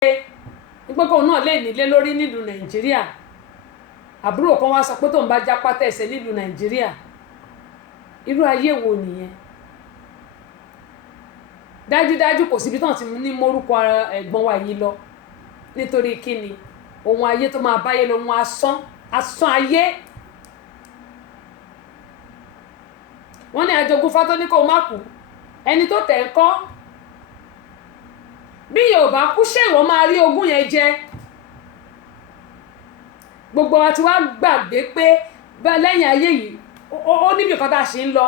nígbà kan náà lè nílé lórí nílùú Nàìjíríà àbúrò kan wá sọ pé tóun bá jápá tẹ̀sẹ̀ nílùú Nàìjíríà irú ayé wo nìyẹn dájúdájú kò síbi tán ti ní mórúkọ ẹ̀gbọ́n wa yìí lọ nítorí kíni ohun ayé tó máa báyé lọ ohun asán ayé wọ́n ní àjogún fátó ní kó má kú ẹni tó tẹ̀ ń kọ́ bí Yorùbá kú ṣé ìwọ máa rí ogún yẹn jẹ gbogbo wa ti wá gbàgbé pé lẹ́yìn ayé yìí ó níbi kan tá a ṣe ń lọ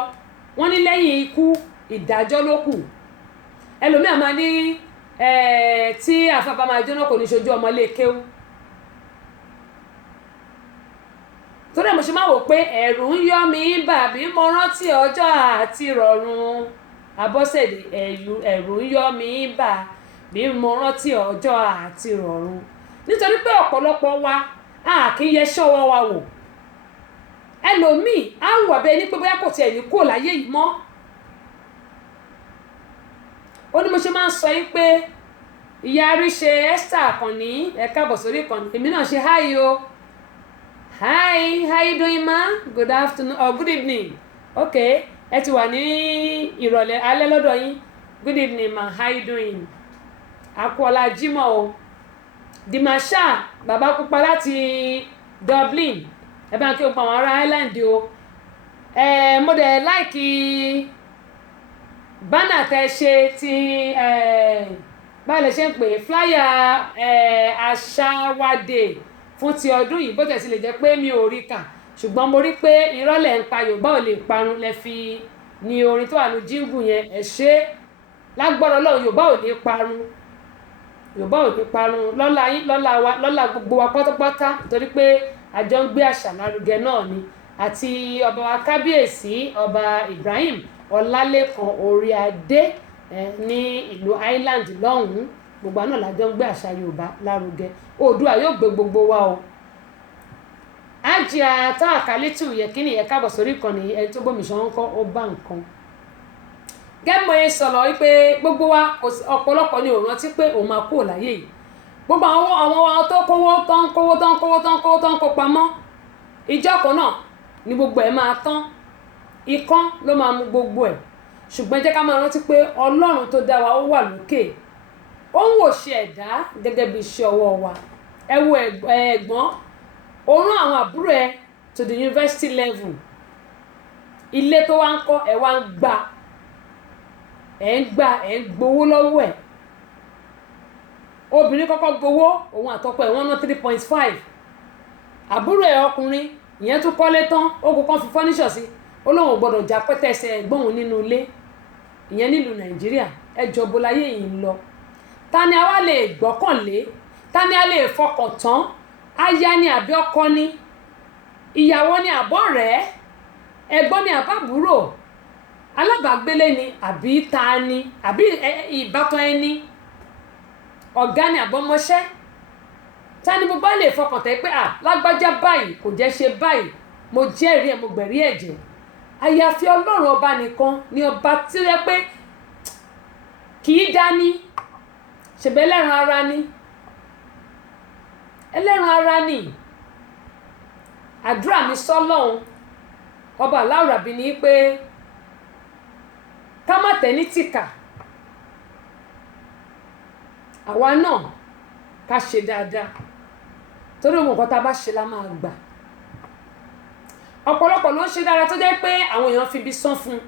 wọ́n ní lẹ́yìn ikú ìdájọ́ ló kù ẹlòmíà máa ní tí àfàbà máa jóná kò ní ṣojú ọmọ ilé kéwú torí ẹ̀ mo ṣe máa wò pé ẹ̀rù ń yọ mí bàbí mo rántí ọjọ́ àti rọ̀run Abọ́sẹ̀dé ẹ̀rù ń yọ mí bàbí mo rántí ọjọ́ àti rọ̀run nítorí pé ọ̀pọ̀lọpọ̀ wa a kì í yẹ ṣọ́wọ́ wa wò ẹlòmíì á wà bẹ́ẹ̀ ní pé bóyá kò tiẹ̀ ní kó láyé yìí mọ́ ó ní mo ṣe máa ń sọ yín pé ìyá àríṣe Esther Àkànní ẹ káàbọ̀ sórí ìkànnì èmi náà ṣe hi o hi how you doing ma good afternoon or good evening okay ẹ ti wà ní ìrọ̀lẹ́ alẹ́ lọ́dọ̀ yín good evening ma how you doing akọ́lá Jímọ̀ o Dimasha bàbá pupa láti Dublin ẹ bá ń kí o pa àwọn ará Ireland o mo dẹ̀ láìkí bánà tẹ́ ṣe ti báyìí lè ṣe ń pè flyer Aṣáwádé fún ti ọdún yìí bó tẹ̀ sí lè jẹ́ pé mi ò rí kà ṣùgbọ́n mo rí pé ìrọ́lẹ̀ ń pa Yorùbá ò lè parun lẹ fi ní orin tó wà ní jíngù yẹn ẹ ṣe lágbọ́rọ̀ Ọlọ́run Yorùbá ò ní parun Yorùbá ò ní parun lọ́lá yín lọ́lá wa lọ́lá gbogbo wa pátápátá torí pé àjọ ń gbé àṣà lárugẹ náà ni àti ọba wa kábíyèsí ọba Ibrahim Ọlálékan Oríadé ní ìlú Ireland lọ́hùn-ún gbogbo àná làjọ ń gbé àṣà Yorùbá lárugẹ Oòduà yóò gbé gbogbo wa o Àjíà Táwàkálítù Yẹ̀kínì yẹ káàbọ̀ sórí ìkànnì ẹni tó gbómi ṣan ń kọ́ ó bá nǹkan gẹ́mọ̀ ẹ sọ̀rọ̀ wípé gbogbo wa ọ̀pọ̀lọpọ̀ ni òun rántí pé òun máa kúrò láyé yìí gbogbo àwọn tó kówó tán kó pamọ́ ìjọ kan náà ni gbogbo ẹ̀ máa tán ikán ló máa mú gbogbo ẹ̀ ṣùgbọ́n jẹ́ ká máa rántí pé Ọlọ́run tó dá wa ó wà lókè ó ń wòṣe ẹ̀dá gẹ́gẹ́ bí iṣẹ́ ọwọ́ wa ẹ wo ẹ̀gbọ́n ó rán àwọn àbúrò ẹ to the university level ilé tó wá ń kọ́ ẹ wá ń gbowó lọ́wọ́ ẹ̀ obìnrin kọ́kọ́ gbowó òun àtọkọ ẹ̀ wọ́n ná 3.5 àbúrò ẹ̀ ọkùnrin ìyẹn tún kọ́lé tán ó kó kán fi fọ́níṣọ̀ sí ó lóun ò gbọ́dọ̀ já pẹ́tẹ́sẹ̀ ẹ̀gbọ́n òun nínú ilé ìyẹn nílùú Nàìjíríà ẹjọ́ bó láyé yìí ń lọ ta ni a wá lè gbọ́kànlé ta ni a lè fọkàn tán aya ni àbí ọkọ ni ìyàwó ni àbọ̀ rẹ̀ ẹ̀gbọ́n ni àbábúrò alábàágbélé ni àbí ta ni àbí ìbátan ẹni ọ̀gá ni àbọ̀mọṣẹ́ ta ni mo bá lè fọkàn tẹ́ pé lágbájá báyìí kò jẹ́ ṣe báyìí mo jẹ́rìí ẹ̀ mo gbẹ̀rí ẹ̀jẹ̀ àyàfi Ọlọ́run ọba nìkan ni ọba tí ó yẹ pé kì í dání ṣèbẹ́ ẹlẹ́ran ara ni àdúrà mi sọ́lọ́run ọba aláwùrábí ni pé ká má tẹ̀ ní tìkà àwa náà ká ṣe dáadáa torí ohun nǹkan tá a bá ṣe la máa gbà ọ̀pọ̀lọpọ̀ ló ń ṣe dára tó jẹ́ pé àwọn èèyàn fi ibi sán fún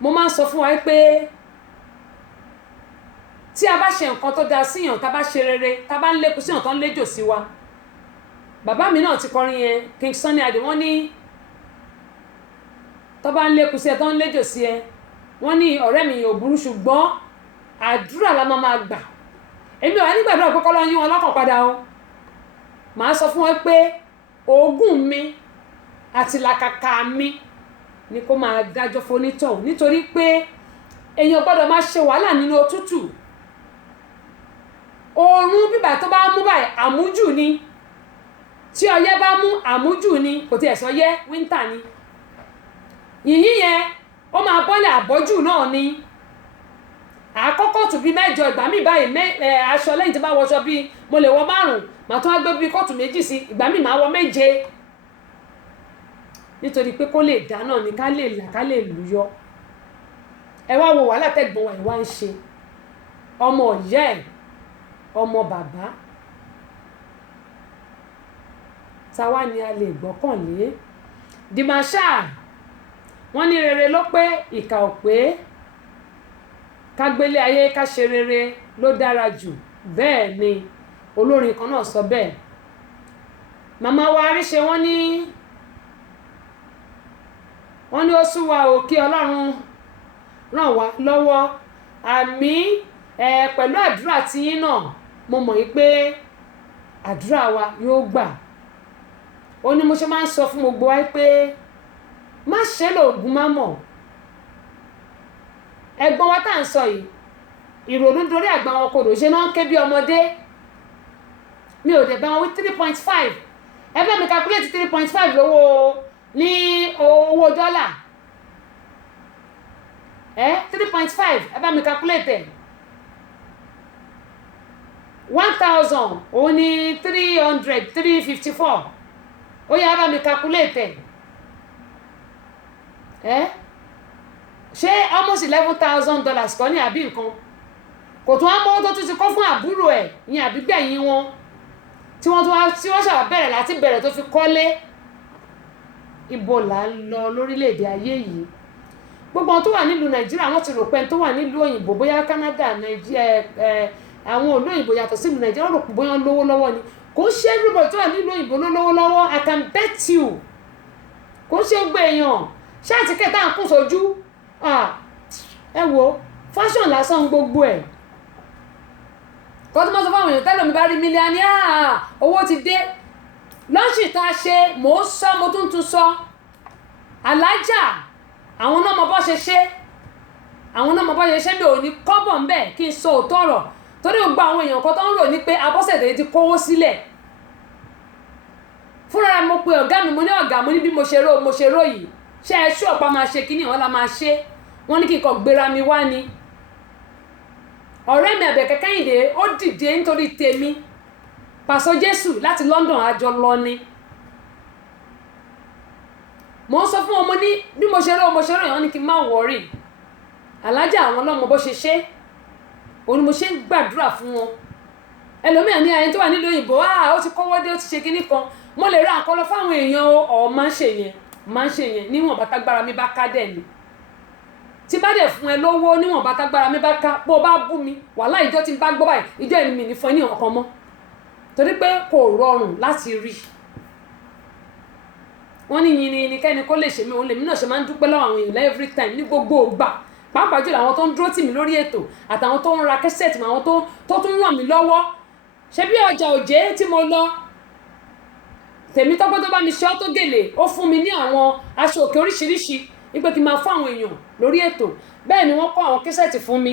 mo máa ń sọ fún wa pé tí a bá ṣe nǹkan tó dáa síyàn tá a bá ṣe rere tá a bá ń lékun síyàn tó ń léjò sí wa bàbá mi náà ti kọrin yẹn King Sunny Adé wọ́n ní tó bá ń lékun sí ẹ tó ń léjò sí ẹ wọ́n ní ọ̀rẹ́ mi ò burú ṣùgbọ́n àdúrà la máa gbà èmi ò wá nígbàdúrà pé kọ́lọ́ yín wọn lọ́kàn padà o màá sọ fún wọn pé oògùn mi àti làkàkà mi ni kó máa dájọ́ fonítọ̀ nítorí pé èèyàn gbọ́dọ̀ máa ṣe wàhálà nínú òtútù oòrùn bíbà tó bá mú báyìí àmújù ni tí ọyẹ́ bá mú àmújù ni kò tiẹ̀ sọ yẹ́ wíńtà ni yìnyín yẹn ó máa bọ́lẹ̀ àbọ́jù náà ni àkọ́kọ́ tù bí mẹ́jọ ìgbà míì báyìí aṣọ lẹ́yìn tí bá wọṣọ bí mo lè wọ 5 màá tún wá gbé bí kóòtù méjì sí ìgbà míì máa wọ 7 nítorí pé kó lè dáná ni ká lè là ká lè lùyọ ẹ wá wo wàhálà tẹ́gbọ́n wa ìwà ń ṣe ọmọ ìyá ẹ̀ ọmọ bàbá táwa ni a lè gbọ́kànlé Dimasha wọ́n ní rere ló pé ìkà ò pé ká gbélé ayé ká ṣe rere ló dára jù bẹ́ẹ̀ ni olórin kan náà sọ bẹ́ẹ̀ màmá wa Àríṣe wọ́n ní ó sú wa ò kí Ọlọ́run ràn wá lọ́wọ́ àmì pẹ̀lú àdúrà tí yín náà mo mọ̀ yìí pé àdúrà wa yóò gbà ó ní mo ṣe máa ń sọ fún gbogbo wa pé má ṣe lóògùn má mọ̀ ẹ̀gbọ́n wa tá à ń sọ yìí ìrònú dorí àgbà wọn kò ṣe náà ń ké bí ọmọdé mi ò dẹ̀ bá wọn wí 3.5 ẹ bá mi calculate 3.5 lówó ní owó dọ́là 3.5 ẹ bá mi calculate 1000 òun ní 300 354 ó yá bá mi calculate ṣé almost $11,000 kan ní àbí nǹkan kò tún á mọ́wọ́ tó tún ti kọ́ fún àbúrò ẹ̀ ní àbígbẹ̀yìn wọn tí wọ́n ṣàwà bẹ̀rẹ̀ láti bẹ̀rẹ̀ tó fi kọ́lé ibo là ń lọ lórílẹ̀‐èdè ayé yìí gbogbo àwọn tó wà nílùú Nàìjíríà wọ́n ti rò pé tó wà nílùú òyìnbó bóyá Canada àwọn olóyìnbó yàtọ̀ sílùú Nàìjíríà rò pé bóyá lówó lọ́wọ́ ni kò ń ṣe everybody tó wà nílùú òyìnbó ló lówó lọ́wọ́ I can bet you kò ń ṣe gbé èèyàn ṣáàtì kẹta ń kún sójú ẹ wo fashion lásán gbogbo ẹ̀ kọ́ tó máa sọ fáwọn èèyàn tẹ́lẹ̀ mi bá rí mílíọ̀nì owó ti dé lọ́ọ̀ṣì tá a ṣe mò ń sọ mo tún sọ alájà àwọn náà mọ bọ́ ṣe ṣe mi ò ní kọ́bọ̀ ń bẹ̀ kí n sọ òótọ́ ọ̀rọ̀ torí gbogbo àwọn èèyàn kan tó ń rò ní pé Abọ́sẹ̀dé ti kówó sílẹ̀ fúnra mo pe ọ̀gá mi mo ní ọ̀gá mo ní bí mo ṣe rò yìí ṣé ẹ ṣú ọ̀pá máa ṣe kíní wọn la máa ṣe wọ́n ní kí n kàn gbéra mi wá ni ọ̀rẹ́ mi Àbẹ̀kẹ́ Kẹ́hìndé ó dìde nítorí tèmi Pàṣọ Jésù láti London àjọ lọ ni mo ń sọ fún wọn mo ní bí mo ṣe rò yẹn ní kí n má wọrí alájà àwọn ọlọ́mọ bó ṣe ṣe òun ni mo ṣe ń gbàdúrà fún wọn ẹlòmíràn ní ayé tó wà nílùú òyìnbó ó ti kọ́wọ́ dé ó ti ṣe kinní kan mo lè ra àkọlọ fáwọn èèyàn máa ń ṣe yẹn níwọ̀n bàtàgbára mi bá ká dẹ̀ ni tí bá dẹ̀ fún ẹ lówó níwọ̀n bàtàgbára mi bá ká bó o bá bú mi wàhálà ìjọ tí n bá gbọ́ báyìí ìjọ ẹni mi ní fún ẹ ní ọ̀kan mọ́ torí pé kò rọrùn láti rí wọ́n ní yin ni kẹ́ni kó lè ṣe mí òun lèmi náà ṣe máa ń dúpẹ́ lọ́wọ́ àwọn èèyàn every time ní gbogbo ìgbà pàápàá jùlọ àwọn tó ń dúró tì mí lórí ètò àtàwọn tó ń ra kẹ́sẹ̀tì àwọn tó tún ràn mí lọ́wọ́ ṣé bí ọjà òjé tí mo lọ tèmi tọ́pẹ́ tó bá mi ṣe ọ́ tó gèlè ó fún mi ní àwọn aṣọ òkè oríṣiríṣi wípé kí n máa fún àwọn èèyàn lórí ètò bẹ́ẹ̀ ni wọ́n kọ́ àwọn kẹ́sẹ̀tì fún mi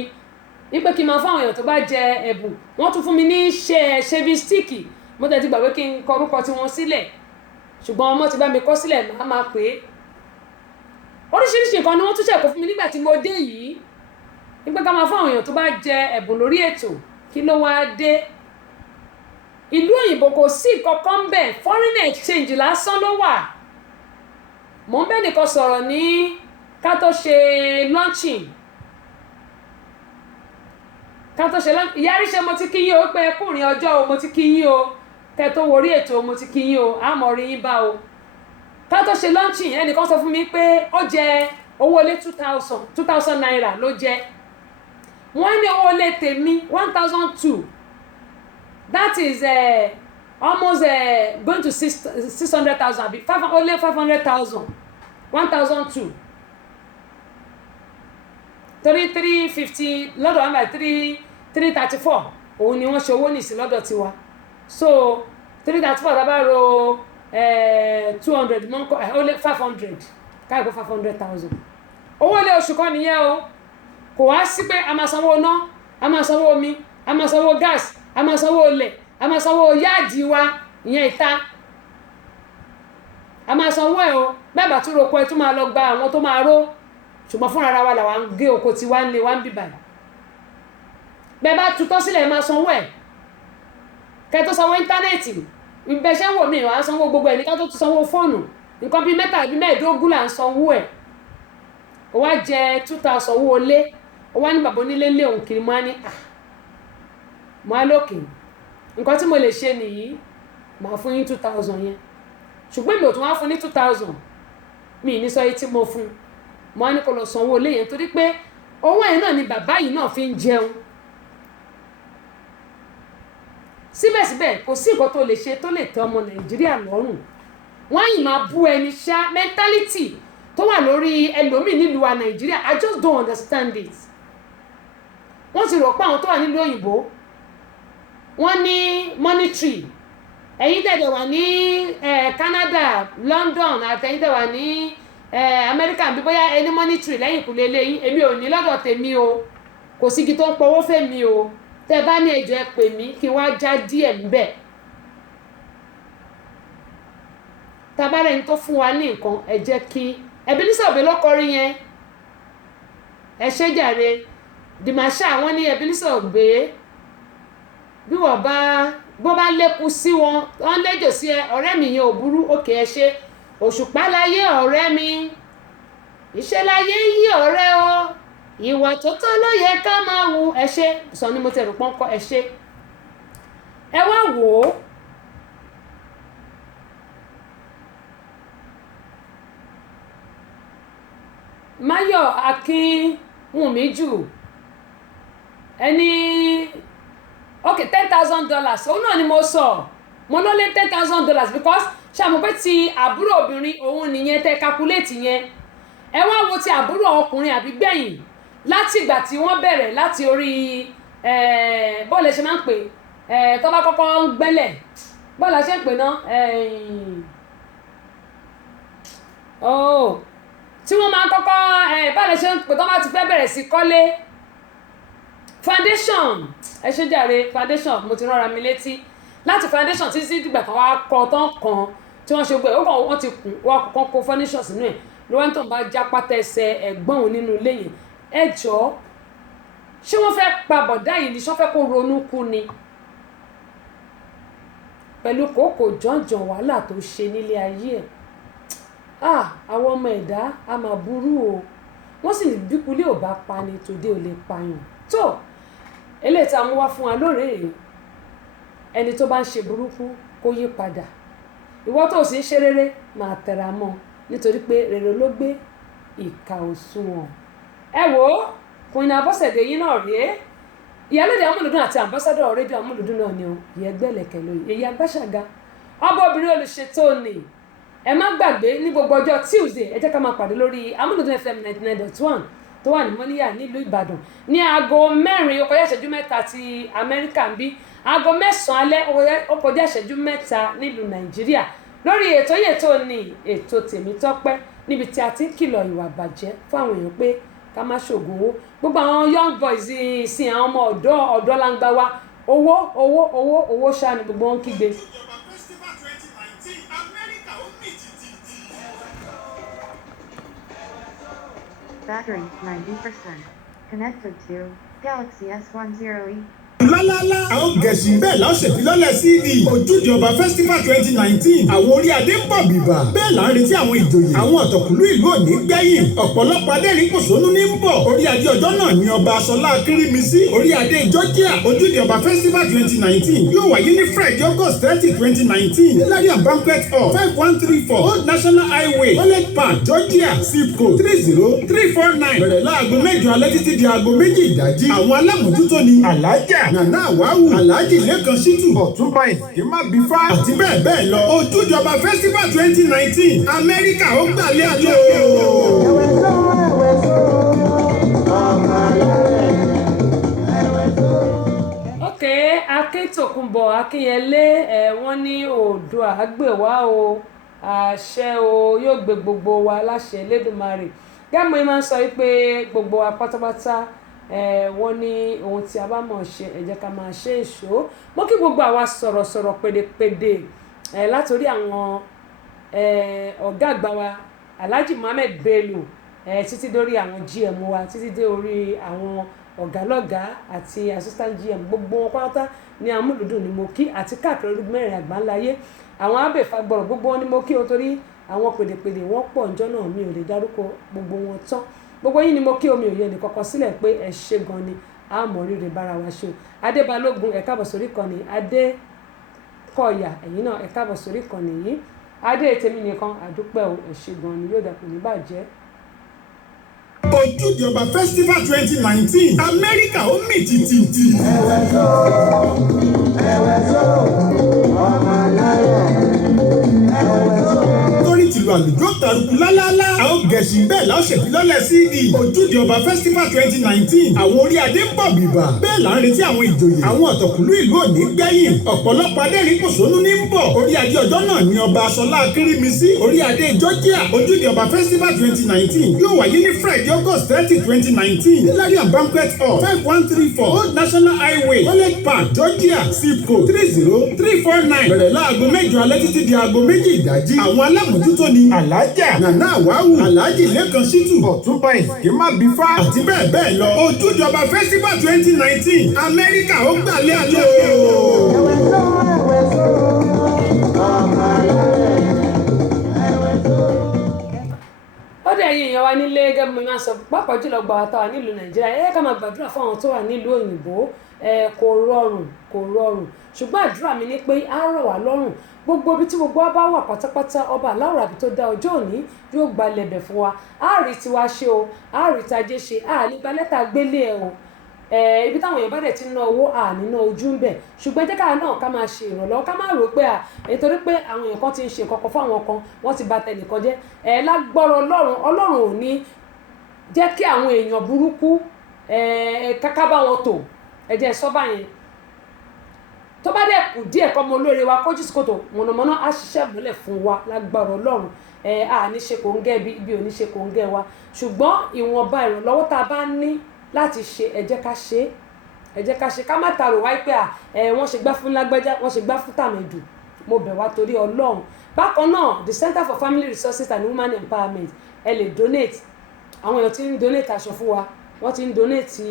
wípé kí n máa fún àwọn èèyàn tó bá jẹ ẹ̀bùn wọ́n tún fún mi ní shaving stick mo tẹ̀ ti gbàgbé kí n kọ orúkọ tiwọn sílẹ̀ ṣùgbọ́n ọmọ ti bá mi kọ sílẹ̀ máa pè é oríṣiríṣi nǹkan ni wọ́n tún ṣẹ̀kọ́ fún mi nígbà tí mo dé yìí wípé ká máa fún àwọn èèyàn tó bá jẹ ẹ̀bùn lórí ètò kí ló wá dé ìlú òyìnbó kò sí kankan bẹ́ẹ̀ foreign exchange lásán ló wà mò ń bẹ́ nìkan sọ̀rọ̀ ní ká tó ṣe launching ìyá Àríṣe mo ti kí yín o pé ẹkùnrin ọjọ́ o mo ti kí yín o kẹ tó worí ètò mo ti kí yín o àmọ́ rí yín bá o ká tó ṣe launching ẹnìkan sọ fún mi pé ó jẹ owó ilé 2,000 naira ló jẹ wọ́n ní owó ilé tèmi 1,200 that is almost going to 600,000 àbí only 500,000 1,200 torí 350 lọ́dọ̀ wọn báyìí 334 òun ni wọ́n ṣe owó nìsí lọ́dọ̀ tiwa so 334 dábàá ro 200 mọ́ńkọ́ only 500 káàkó 500,000 owó ilé oṣù kan nìyẹn o kò wá sí pé a máa sanwó ná a máa sanwó omi a máa sanwó gáàsì a máa sanwó olè a máa sanwó yáàdì wa ìyẹn ìta a máa sanwó ẹ̀ o bẹ́ẹ̀ bá tún roko ẹ tún máa lọ gba àwọn tó máa ró ṣùgbọ́n fúnra ara wa làwa ń gé oko tí wá ń lé wá ń bìbà bẹ́ẹ̀ bá tutọ́ sílẹ̀ máa sanwó ẹ̀ kẹ́ tó sanwó íńtánẹ́ẹ̀tì ìbẹ̀ṣẹ̀ wò mí wàá sanwó gbogbo ẹ̀ ní ká tó sanwó fóònù nǹkan bíi mẹ́ẹ̀ẹ́dógún là ń sanwó ẹ̀ ó wá jẹ 2000 owó lé ó wá ní bàbá onílé lé òun kiri mọ́ á ní mọ́ á lókè nǹkan tí mo lè ṣe nìyí màá fún yín 2000 yẹn ṣùgbọ́n mi ò tún wá fún ní 2000 mi ní sọ yìí tí mo fún mọ́ á ní kó lọ sanwó lé yẹn torí pé owó ẹ̀ náà ni bàbá yìí náà fi ń jẹun síbẹ̀síbẹ̀ kò sí nǹkan tó lè ṣe tó lè tẹ́ ọmọ Nàìjíríà lọ́rùn wọ́n yìí máa bú ẹni ṣá mentality tó wà lórí ẹlòmíì nílùú wa Nàìjíríà I just don't understand it wọ́n ti rò pé àwọn tó wà nílùú òyìnbó wọ́n ní monetary ẹ̀yin tẹ̀dẹ̀ wà ní Canada London àtẹ̀yin tẹ̀ wà ní America bí bóyá ẹni monetary lẹ́yìn ìkùlé lẹ́yìn èmi ò ní lọ́dọ̀ tèmi o kò sí igi tó ń pọwó fèmí o tẹ́ bá ní ẹjọ́ ẹ pè mí kí wá já díẹ̀ níbẹ̀ tabalẹ̀ ní tó fún wa ní nǹkan ẹ jẹ́ kí Ebenezer Obey ló kọrin yẹn ẹ ṣé jàre Dimasha wọ́n ní Ebenezer Obey bí wọ́n bá lékun sí wọn wọ́n lẹ́jọ́ sí ẹ ọ̀rẹ́ mi yẹn ò burú òkè ẹ ṣe òṣùpá láyé ọ̀rẹ́ mi iṣẹ́ láyé yí ọ̀rẹ́ o ìwà tó tọ́ ló yẹ ká máa wù ẹ ṣe sọ ni mo ti rò pọ́nkọ́ ẹ ṣe ẹ wá wò ó Máyọ̀ Akínwùmíjù ẹni okay $10,000 òun náà ni mo sọ mo ló lé $10,000 because ṣàmùpẹ́ ti àbúrò obìnrin òun nìyẹn tẹ́ calculate yẹn ẹ wá wo ti àbúrò ọkùnrin àbí gbẹ̀yìn láti ìgbà tí wọ́n bẹ̀rẹ̀ láti orí bọ́ọ̀lù ṣe máa ń pè tó bá kọ́kọ́ ń gbẹ́lẹ̀ bọ́ọ̀lù ṣe ń pè náà tí wọ́n máa kọ́kọ́ bọ́ọ̀lù ṣe ń pè tó bá ti fẹ́ bẹ̀rẹ̀ sí kọ́lé foundation ẹ ṣe jàre foundation mo ti rọra mi létí láti foundation tí sí dìgbà kan wá kọ́ tán kan tí wọ́n ṣe gbé wọ́n ti kún wọ́n kọ́kọ́ kó furniture sínú ẹ̀ lọ́wọ́ tó ń bá já pátá ẹsẹ̀ ẹ̀gbọ́n òun nínú ilé yẹn ẹ jọ̀ọ́ ṣé wọ́n fẹ́ pa bọ̀dá yìí ni ṣé wọ́n fẹ́ kó ronú kú ni pẹ̀lú kòkò jọ̀ǹjọ̀ wàhálà tó ṣe nílé ayé ẹ̀ àwọn ọmọ ẹ̀dá a máa burú o wọ́n sì ní bíkulé ò bá pa ni tòde ò lè pààyàn tó eléyìí tá a mú wá fún wa lóòrè ẹni tó bá ń ṣe burúkú kó yí padà ìwọ tó sì ń ṣe rere máa tẹra mọ́ nítorí pé rere ló gbé ìkà òṣùwọ̀n ẹ wò ó Queen Abọ́sẹ̀dé yín náà rèé ìyálóde amúlùdún àti ambassador rédíò amúlùdún náà ni o ìyẹn gbẹ̀lẹ̀kẹ̀ lóye èyí agbáṣàga ọba obìnrin olùṣètò ni ẹ má gbàgbé ní gbogbo ọjọ́ Tuesday ẹ jẹ́ ká máa pàdé lórí amúlùdún FM 99.1 tó wà ní mọ́níyà nílùú Ìbàdàn ní aago 4 ó kọjá ìṣẹ́jú 3 ti Amẹ́ríkà ń bí aago 9 alẹ́ ó kọjá ìṣẹ́jú 3 nílùú Nàìjíríà lórí ètò yìí ètò ní ètò Tèmítọ́pẹ́ níbi tí a ti ń kìlọ̀ ìwà bàjẹ́ fún àwọn èèyàn pé ká má ṣògùn owó gbogbo àwọn young boys ìsìn àwọn ọmọ ọ̀dọ́ langba wa owó ṣáà ni gbogbo wọn kígbe. Battery 90%. Connected to Galaxy S10e. lálálá àwọn gẹ̀ẹ́sì bẹ́ẹ̀ la ó ṣèfilọ́lẹ̀ CD ojúde ọba festival 2019 àwọn orí adé ń bọ̀ bìbà bẹ́ẹ̀ là ń retí àwọn ìjòyè àwọn ọ̀tọ̀kùlú ìlú òní gbẹ̀yìn ọ̀pọ̀lọpọ̀ adẹ́rìn kòsónú ní ń bọ̀ orí adé ọjọ́ náà ní ọba aṣọlá akírímísí orí adé Georgia ojúde ọba festival 2019 yóò wáyé ní Friday August 30 2019 Larian banquet hall 5134 Old National Highway College Park Georgia zip code 30349 bẹ̀rẹ̀ láago 8 alẹ́ títí di aago 2 ìdájí àwọn alámòjútó ni alájà Nana Àwáwù Alhaji Lẹ́kan Ṣítù Ọ̀túnba Ìdìmábífá àti bẹ́ẹ̀ bẹ́ẹ̀ lọ Ojújọba Festival 2019 Amẹ́ríkà ó gbàlẹ́ àjọ. ok Akíntòkunbọ̀ Akínyẹlé wọ́n ní Oòduà àgbèwá o àṣẹ o yóò gbé gbogbo wa láṣẹ Elédùmarè gẹ́gẹ́ bí máa ń sọ pé gbogbo wa pátápátá wọ́n ní ohun tí a bá mọ̀ ṣe ẹ jẹ́ ká máa ṣe èso mọ́ kí gbogbo àwa sọ̀rọ̀sọ̀rọ̀ pédépédé látòrí àwọn ọ̀gá àgbà wa Alhaji Mohammed Bello títí dórí àwọn GM wa títí dé orí àwọn ọ̀gá lọ́gàá àti assistant GM gbogbo wọn pátá ní amúlùdùn ni mo kí àti káàkiri orí mẹ́rin àgbáńláyé àwọn abẹ́fàgbọ̀rọ̀ gbogbo wọn ni mo kí o torí àwọn pèdèpèdè wọn pọ̀ ǹjọ́ náà mi ò lè dárúkọ gbogbo wọn tán gbogbo yín ni mo kí omi òye nìkọ̀kọ̀ sílẹ̀ pé ẹ ṣe gan ni a mọ̀ rírì bára wa ṣe o adébálógun ẹ káàbọ̀ sórí ìkànnì adékọ̀yà ẹ̀yin náà ẹ káàbọ̀ sórí ìkànnì yìí adé tèmi nìkan àdúpẹ́ o ẹ ṣe gan ni yóò dàpọ̀ ní bàjẹ́. Ojúde Ọba Festival 2019 Amẹ́ríkà ó mì tìtìtì. Torí tìlú àlùjọ tàrùkù lálálá. A ó gẹ̀ẹ́sì bẹ́ẹ̀ la ó ṣèfilọ́lẹ̀ CD. Ojúde Ọba Festival 2019 àwọn orí adé ń bọ̀ bìbà. Bẹ́ẹ̀ là ń retí àwọn ìjòyè. Àwọn ọ̀tọ̀kùlú ìlú òní gbẹ̀yìn. Ọ̀pọ̀lọpọ̀ adẹ́rìn pòṣónú ní ń bọ̀. Orí adé ọjọ́ náà ni ọba Aṣọlá Akírímisí. Orí adé Georgia. Ojúde Ọba Festival 2019 yóò wáyé ní Friday August 30, 2019. Hilarion Banquet Hall 5134 Old National Highway College Park Georgia zip code 30349. Bẹ̀rẹ̀ láago 8 alẹ́ títí di aago 2 ìdájí. Àwọn alámòjútó ni Alájà Nana Awawu, Alhaji Lẹ́kan Ṣítù, Ọ̀túnba Ìsìnkímà Bífá àti bẹ́ẹ̀ bẹ́ẹ̀ lọ. Ojúde Ọba Festival 2019 Amẹ́ríkà ó gbàlẹ́ àlọ́. ó dẹ̀ yín èèyàn wa nílé gẹ́gẹ́ bí mo máa sọ pàápàá jùlọ gbà wá táwa nílùú nàìjíríà ká máa gbàdúrà fún àwọn tó wà nílùú òyìnbó kò rọrùn ṣùgbọ́n àdúrà mi ni pé á rọ̀ wá lọ́rùn gbogbo ibi tí gbogbo wa bá wà pátápátá ọba aláwọ̀ àbí tó dá ọjọ́ òní yóò gbalẹ̀ bẹ̀ fún wa á rí tiwa ṣe o á rí tajé ṣe á ní gba lẹ́tà gbélé ẹ̀ o ibi táwọn èèyàn bá dẹ̀ ti ná owó àníná ojú ń bẹ̀ ṣùgbọ́n jẹ́ káà náà ká máa ṣe ìrànlọ́wọ́ ká má rò pé nítorí pé àwọn èèyàn kan ti ń ṣe kọ̀kọ̀ fún àwọn kan wọ́n ti bà tẹnìkan jẹ́ lágbọ́rọ̀ ọlọ́run ò ní jẹ́ kí àwọn èèyàn burúkú káká bá wọn tò ẹ̀jẹ̀ sọ́bà yẹn tó bá dẹ̀ kù díẹ̀ kọ́ ọmọ olóore wa kójú sí kòtò mọ̀nàmọ́ná á ṣiṣẹ́ múlẹ̀ fún wa lágbọ́rọ̀ ọlọ́run ní ṣe kò ń gẹ́ ibi ò ní ṣe kò ń gẹ́ wa ṣùgbọ́n ìwọ̀nba ìrànlọ́wọ́ tá a bá ní láti ṣe ẹ jẹ́ ká ṣe ká má tààrò wáyé pé wọ́n ṣe gbá fún lágbájá wọ́n ṣe gbá fún tàmẹ̀dù mo bẹ̀ wá torí ọlọ́run bákan náà the Center for Family Resources and Women Empowerment ẹ lè donate àwọn èèyàn ti ń donate aṣọ fún wa wọ́n ti ń donate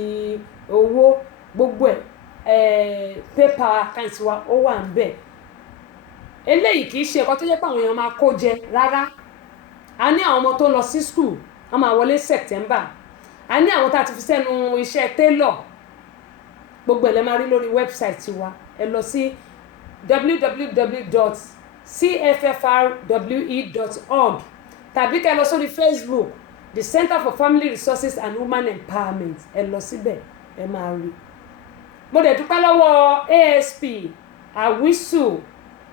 owó gbogbo paper account wa ó wà ń bẹ̀ eléyìí kì í ṣe ẹ̀kọ́ tó jẹ́ pé àwọn èèyàn máa kó jẹ rárá a ní àwọn ọmọ tó lọ sí school wọ́n máa wọlé September a ní àwọn tá a ti fi sẹ́nu iṣẹ́ tailor gbogbo ẹ̀ lẹ́ máa rí lórí wẹ́bsáìtì wa ẹ lọ sí www.cffrwe.org tàbí kẹ́ lọ sórí Facebook the Center for Family Resources and Women Empowerment ẹ lọ síbẹ̀ ẹ máa rí. mo dẹ̀ dúpẹ́ lọ́wọ́ ASP Awisu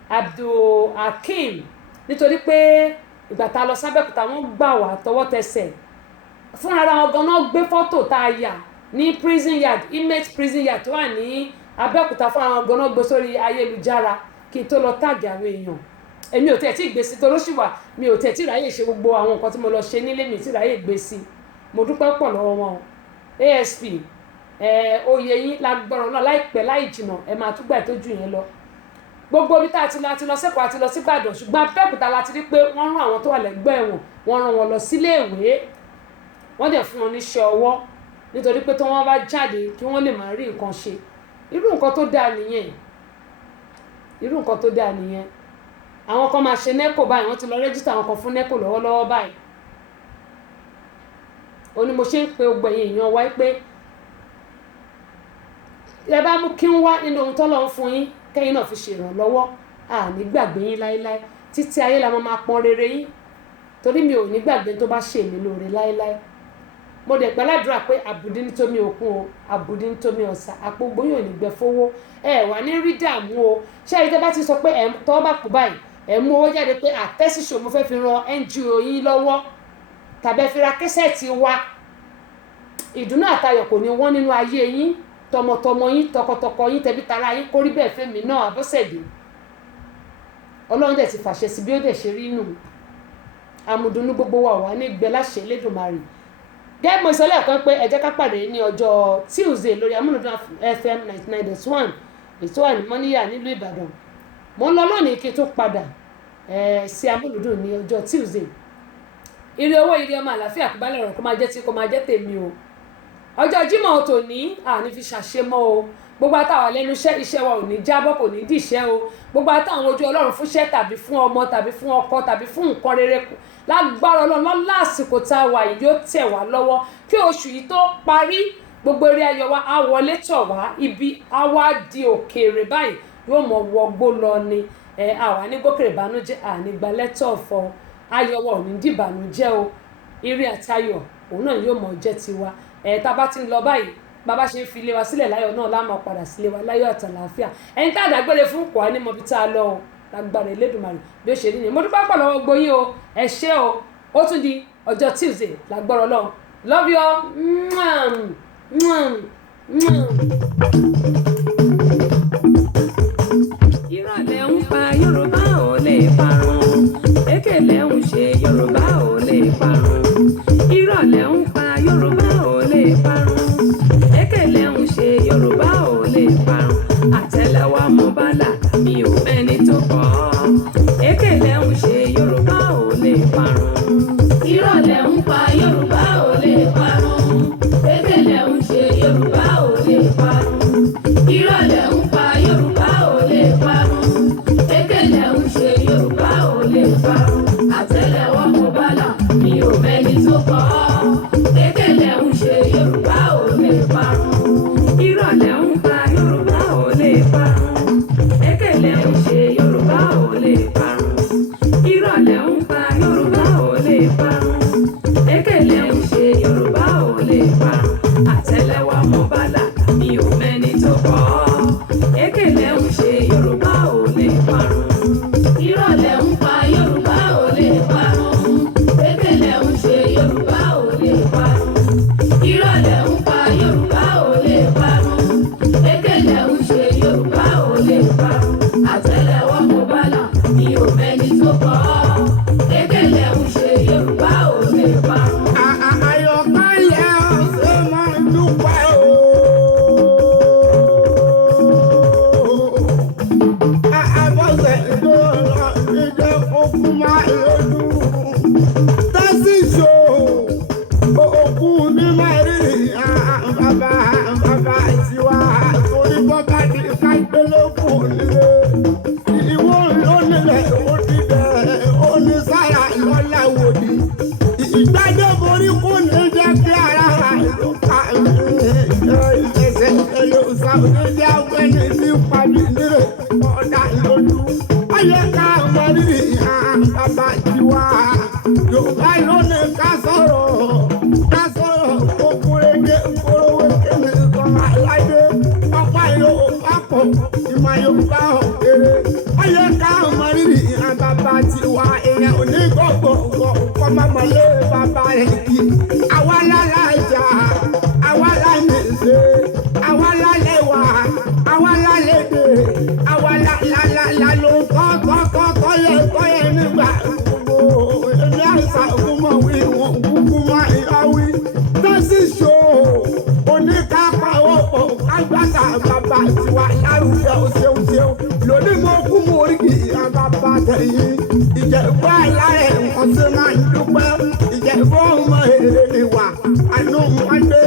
Abdulhakeem nítorí pé ìgbà tá a lọ sábẹ́kúta wọ́n gbà wá tọwọ́ tẹsẹ̀ fúnra wọn gan-an gbé fọ́tò tá a yà ní prison yard inmate prison yard tó wà ní Abẹ́òkúta fúnra wọn gan-an gbé sórí ayélujára kí n tó lọ táàgì àwọn èèyàn èmi ò tẹ̀ tí gbé sí torí ó sì wà mi ò tẹ̀ tí ráyè ṣe gbogbo àwọn nǹkan tí mo lọ ṣe nílé mi tí ráyè gbé sí mo dúpẹ́ pọ̀ lọ́wọ́ wọn ASP oyè yín lágbọ́rọ̀ náà láìpẹ́ láì jìnà ẹ máa túgbà tó jù yẹn lọ gbogbo ibi tá a ti lọ sẹ́kọ̀ọ́ àti lọ sí Ìbàdàn ṣùgbọ́n Abẹ́òkúta la ti rí pé wọ́n rán àwọn tó wà lẹ́gbẹ́ ẹ̀wọ̀n wọ́n rán wọn lọ sílé ìwé wọ́n dẹ̀ fún wọn níṣẹ́ ọwọ́ nítorí pé tí wọ́n bá jáde kí wọ́n lè máa rí nǹkan ṣe irú nǹkan tó dáa nìyẹn àwọn kan máa ṣe NECO báyìí wọ́n ti lọ rẹ́jísítà àwọn kan fún NECO lọ́wọ́lọ́wọ́ báyìí ó ní mo ṣe ń pe ògbẹ̀yìn èèyàn wáyé pé ẹ bá mú kí ń wá nínú ohun tọ́lọ́ ń fún yín kẹ́yìn náà fi ṣèrànlọ́wọ́ àní gbàgbé yín láéláé títí ayé la máa pọn rere yín torí mi ò ní gbàgbé tó bá ṣe mí lóore láéláé mo dẹ̀ gbàládùra pé àbùdí ní tómi òkun o àbùdí ní tómi ọ̀sà àpò gbóyún ò ní gbẹ fowó wà ní rí dààmú o ṣé ẹni tẹ́ bá ti sọ pé tọ́ bá kú báyìí mú owó jáde pé àtẹ́síṣò mo fẹ́ fi ran NGO yín lọ́wọ́ tàbí fi ra kẹ́sẹ̀tì wa ìdùnnú àtayọ̀ kò ní wọ́n nínú ayé yín tọmọtọmọ yín tọkọtọkọ yín tẹbí tara yín kórí bẹ́ẹ̀ fẹ́mi náà Abọ́sẹ̀dé Ọlọ́run dẹ̀ ti fàṣẹ sí bí ó dẹ̀ ṣe rí nù àmùdùnú gbogbo wa wà ní ìgbẹ́ láṣẹ Elédùmarè gẹ́gẹ́ mo ìsọ̀lẹ̀ kan pé ẹ jẹ́ ká pàdé ní ọjọ́ Tuesday lórí Amúlùdún FM 99.1 ètò wà ní Mọ́níyà nílùú Ìbàdàn mo ń lọ lónìí kí n tó padà sí Amúlùdún ní ọjọ́ Tuesday ire owó ire ọmọ àlàáfíà kó bá lè rọ̀ kó máa jẹ́ tí kó máa jẹ́ tèmi o ọjọ́ Jímọ̀ tòní àní fi ṣàṣemọ́ o gbogbo àtàwọn lẹ́nu iṣẹ́ wa ò ní jábọ́ kò ní dìṣẹ́ o gbogbo àtàwọn ojú Ọlọ́run fúnṣẹ́ tàbí fún ọmọ tàbí fún ọkọ tàbí fún nǹkan rere lágbára Ọlọ́run lásìkò tá a wà yìí yóò tẹ̀ wá lọ́wọ́ kí oṣù yìí tó parí gbogbo eré ayọ̀ wa á wọlé tọ̀ wá ibi á wá di òkèèrè báyìí yóò mọ̀ wọgbó lọ ni àwa ní gòkèrè ìbànújẹ́ ànígbà lẹ́tọ̀ ọ̀fọ̀ ayọ̀ wa ò ní dìbànújẹ́ o ire àti ayọ̀ òun náà yóò mọ̀ jẹ́ tiwa tá a bá ti ń lọ báyìí bàbá ṣe ń fi ilé wa sílẹ̀ láyọ̀ náà láàmú padà sílé wa láyọ̀ àtàlàáfíà ẹni tá a dàgbére fún kò á ní mọbi tá a lọ o lágbára Elédùmarè bí ó ṣe rí ni mo dúpẹ́ pọ̀ lọ́wọ́ gbóyìn o ẹ ṣé o ó tún di ọjọ́ Tuesday lágbára Ọlọ́run love you all. ìrọ̀lẹ́ ń pa Yorùbá ò lè parun èkélé ń ṣe Yorùbá ò lè parun ìrọ̀lẹ́ ń pa Yorùbá ò lè parun èkélé ń ṣe Yorùbá ò lè parun àtẹ́lẹwọ́ mo bá là mi ò mẹ́ni tó kọ́ èkélé ń ṣe Yorùbá ò lè parun ìrọ̀lẹ́ ń pa Yorùbá ò lè parun èkélé ń ṣe Yorùbá ò lè parun ìrọ̀lẹ́ ń pa Yorùbá ò lè parun èkélé ń ṣe Yorùbá ò lè parun àtẹ́lẹwọ́ mo bá là mi ò mẹ́ni tó kọ́ èkélé ń ṣe Yorùbá ò lè parun ìrọ̀lẹ́ ń pa Yorùbá ò lè parun èkélé ń ṣe Yorùbá ò lè parun ìrọ̀lẹ́ ń pa Yorùbá ò lè parun èkélé ń ṣe Yorùbá ò lè parun àtẹ́lẹwọ́ mo bá là mi ò mẹ́ni tó kọ́ èkélé ń ṣe Yorùbá ò lè parun ìrọ̀lẹ́ ń pa Yorùbá ò lè parun èkélé ń ṣe Yorùbá ò lè parun ìrọ̀lẹ́ ń pa Yorùbá ò lè parun èkélé ń ṣe Yorùbá ò lè parun àtẹ́lẹwọ́ mo bá là mi ò mẹ́ni tó kọ́ èkélé ń ṣe Yorùbá ò lè parun. Àyọ̀kálẹ̀ ọ̀sẹ̀ máa ń dúpẹ́ o. Àbọ̀sẹ̀ tó lọ níjẹ́ kókó máa lójú. Tẹ́sí ṣò òkú ní mẹ́rìnrì bàbá tiwa torí bọ́ká ní kágbélé kù nílé. Ìwọ ló nílẹ̀ ó dídẹ̀ ó ní sára lọ́la wòdì. Ìgbàdé borí kò ní jẹ́ kí ara ló ká ẹsẹ̀ ẹlòsà onídìí agbẹ́ni ní pàbí nílé ọ̀dà lójú. Ayé ká mọ rírì bàbá tiwa. Yorùbá ló ní ká sọ̀rọ̀ kókúrégé kórówé kéde kọ́má láyé. Ọ̀pá Yorùbá pọ̀ ìmọ̀ Yorùbá òkèrè. Ayé ká mọ rírì bàbá tiwa. Èèyàn ò ní gbọ́gbọ́ kọ́má mọ̀lé bàbá rẹ̀ kí. Àwa lálàjà, àwa lánìṣe, àwa lálẹ́wà, àwa lálédè, àwa láló kọ́yẹ nígbà gbogbo. Èmi àṣà ògúnmọ̀ wí wọn kúkú mọ́ ìyáwí. Tẹ́sí ṣò oníkápá ọ̀pọ̀ kágbàtà bàbá tiwa lárugẹ òṣèṣeun. Lónìí mo kú mo rí kì í bàbá tẹ̀yìn. Ìjẹ̀bú alárẹ̀ wọn ṣe máa ń dúpẹ́. Ìjẹ̀bú ọmọ èrè ni wà. Àánú wọn dé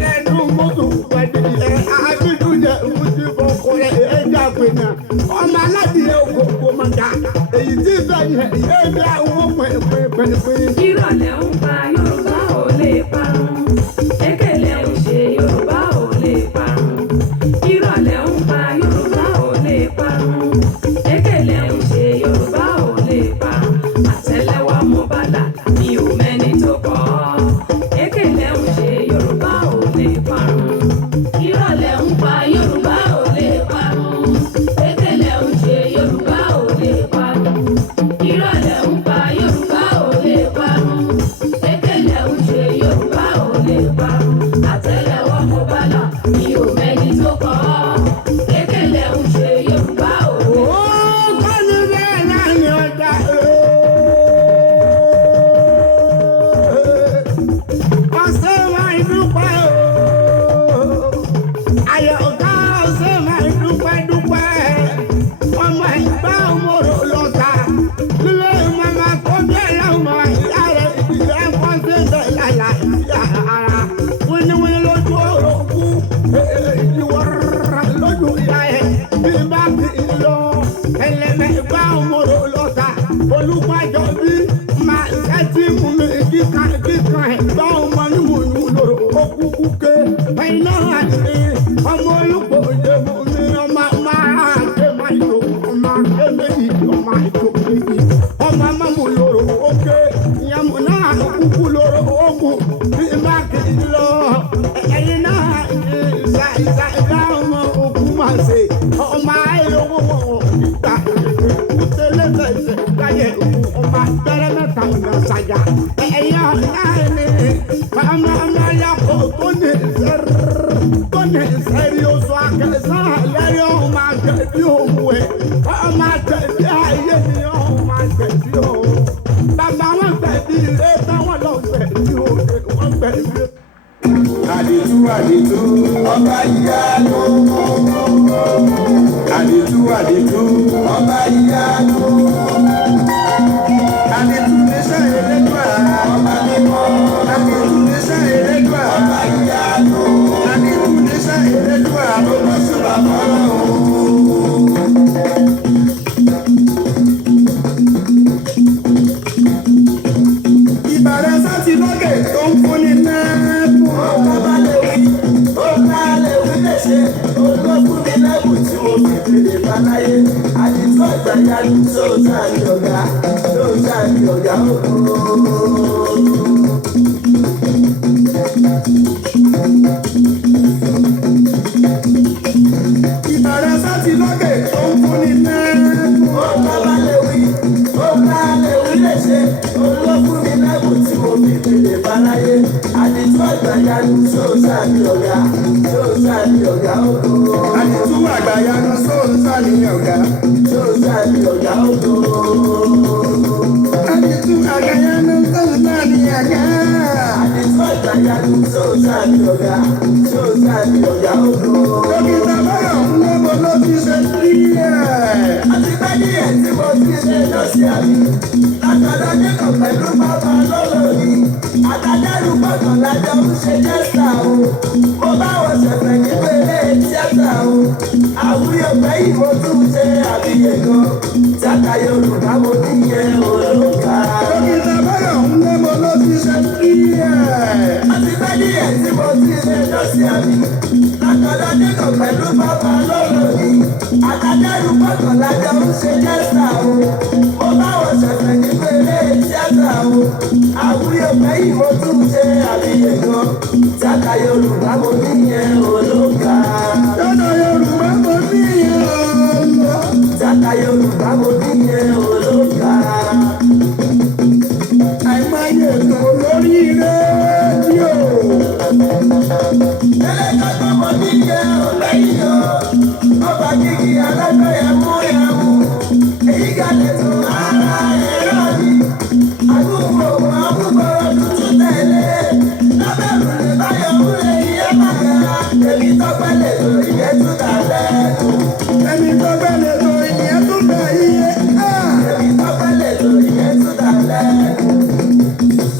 lẹ́nu mọ́tò pẹ̀lú ẹ̀ àbídújẹ ìwúdí fọkùnrin ẹ̀jẹ̀ àgbẹ̀nà. Ọmọ aládìyẹ ògògò mọ̀gà. Èyí tí ìfẹ́ yẹn yé bí àwọn pẹ̀lẹ́pẹ̀lẹ́. ìrọ̀lẹ́ ń pa Yorùbá ò lè parun èkélé ń ṣe Yorùbá ò lè parun ìrọ̀lẹ́ ń pa Yorùbá ò lè parun èkélé ń ṣe Yorùbá ò lè parun àtẹ́lẹwọ́ mo bá là mi ò mẹ́ni tó kọ́ èkélé ń ṣe Yorùbá ò lè parun ìrọ̀lẹ́ ń pa Yorùbá ò lè parun èkélé ń ṣe Yorùbá ò lè parun ìrọ̀lẹ́ ń pa Yorùbá ò lè parun èkélé ń ṣe Yorùbá ò lè parun àtẹ́lẹwọ́ mo bá là mi ò mẹ́ni tó kọ́ èkélé ń ṣe Yorùbá ò lè parun. ẹlẹ́mẹ̀gbá òmòrò lọ́ta olùpàjọ́ bí máa ṣẹ́tì mú mi kíkan ẹ̀gbá ọmọ ní mò ń lòrò òkúkú ké ẹ̀yin náà ní ọmọ olùkọ́ òde mú mi ọmọ máa ké máa yọ ọmọ ké méjì ọmọ àjò méjì ọmọ mọ́mú lòrò òkè ìyàmú náà kúkú lòrò òkú bí má kì í lọ ẹ̀yin náà ní ìsà ọmọ òkú máa ṣe ọmọ ayélujára ìgbà kútẹ́lẹ́sẹ̀ káyẹ̀ ọmọ abẹ́rẹ́ mẹ́ta ọ̀nà ṣàjà ẹ̀yà náà ní ọmọ ayakọ̀ tó ní sẹ́rí oṣù akẹ́sà lẹ́rí ọmọ akẹ́bí òun ẹ̀ ọmọ akẹ́bí ayé ni ọmọ akẹ́bí òun bàbá wọn gbẹ̀bí ilé táwọn lọ gbẹ̀bí òun wọn gbẹ̀bí. Àdìtú ọba ìyanu. Àdìtú ọba ìyanu. Àdìtú níṣẹ́ Elédùà ọba mímọ́. Àdìtú níṣẹ́ Elédùà ọba ìyanu. Àdìtú níṣẹ́ Elédùà ọba ṣùgbà fọ́lọ́hún. Ìbàrẹ̀ sátì lókè tó ń fúnni mẹ́ẹ̀kún. Ọ̀gá bá lè wí, ọ̀gá lè wí lè ṣe. Olókùn mi lẹ́bù tí mo fi fèrè báláyé. Àdìtú ọ̀gbà yanu sóòtà ní ọ̀gá òkú. Ìbàrẹ̀ sátì lókè tó ń fúnni mẹ́ẹ̀kún. Ọ̀gá bá lè wí, ọ̀gá lè wí lè ṣe. Olókùn mi lẹ́bù tí mo fi fèrè báláyé. Àdìtú ọ̀gbà yanu sóòtà ní ọ̀gá òkú. Àdìtú àgbà yanu sóòtà ní ọ̀gá òkú. Àdìtú àgbà yanu sóòtà ní ọ̀gá. Àdìtú àgbà yanu sóòtà ní ọ̀gá òkú. Dókítà Báyọ̀ ń lọ́bọ̀ ló ti ṣe díẹ̀. Àti bẹ́ẹ̀ díẹ̀ tí mo ti ṣe lọ sí àmì. Látọ̀dọ̀ nínú pẹ̀lú bàbá lọ́lọ́rí. Àtàdárù gbọ̀ngàn lájọ ń ṣe jẹ́sà o. Mo bá wọn ṣẹ̀fẹ̀ nípele tíátà o. Àwúyọ̀ gbẹ́yìn mo tún ṣe àbíyè gan. Tíátà Yorùbá mo ní yẹn olóka. Dókítà Báyọ̀ ń lọ́bọ̀ ló ti ṣe díẹ̀. Àti bẹ́ẹ̀ díẹ̀ tí mo ti ṣe lọ sí àmì. Látọ̀dọ̀ nínú pẹ̀lú bàbá lọ́lọ́rí. Àtàdárù gbọ̀ngàn lájọ ń ṣe jẹ́sà o. Mo bá wọn ṣẹ̀fẹ̀ nípele tíátà o. Àwúyọ̀ gbẹ́yìn mo tún ṣe àbíyè gan. Tíátà Yorùbá mo ní yẹn olóka. Tíátà Yorùbá mo ní yẹn olóka. Tíátà Yorùbá mo ní yẹn